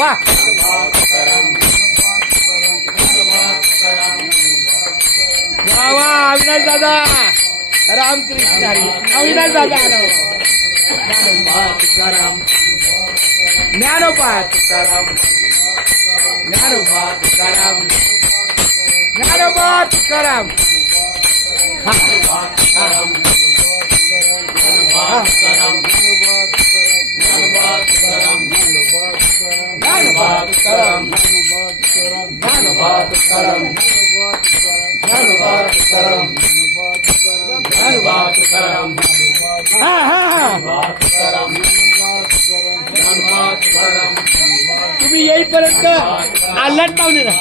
वा वा वा अविनाश दादा रामकृष्ण हरी अविनाश दादा ज्ञानोबा तुकाराम ज्ञानोबा तुकाराम ज्ञानोबा तुकाराम तुम्ही येईपर्यंत आल्हाट पाहुणे ना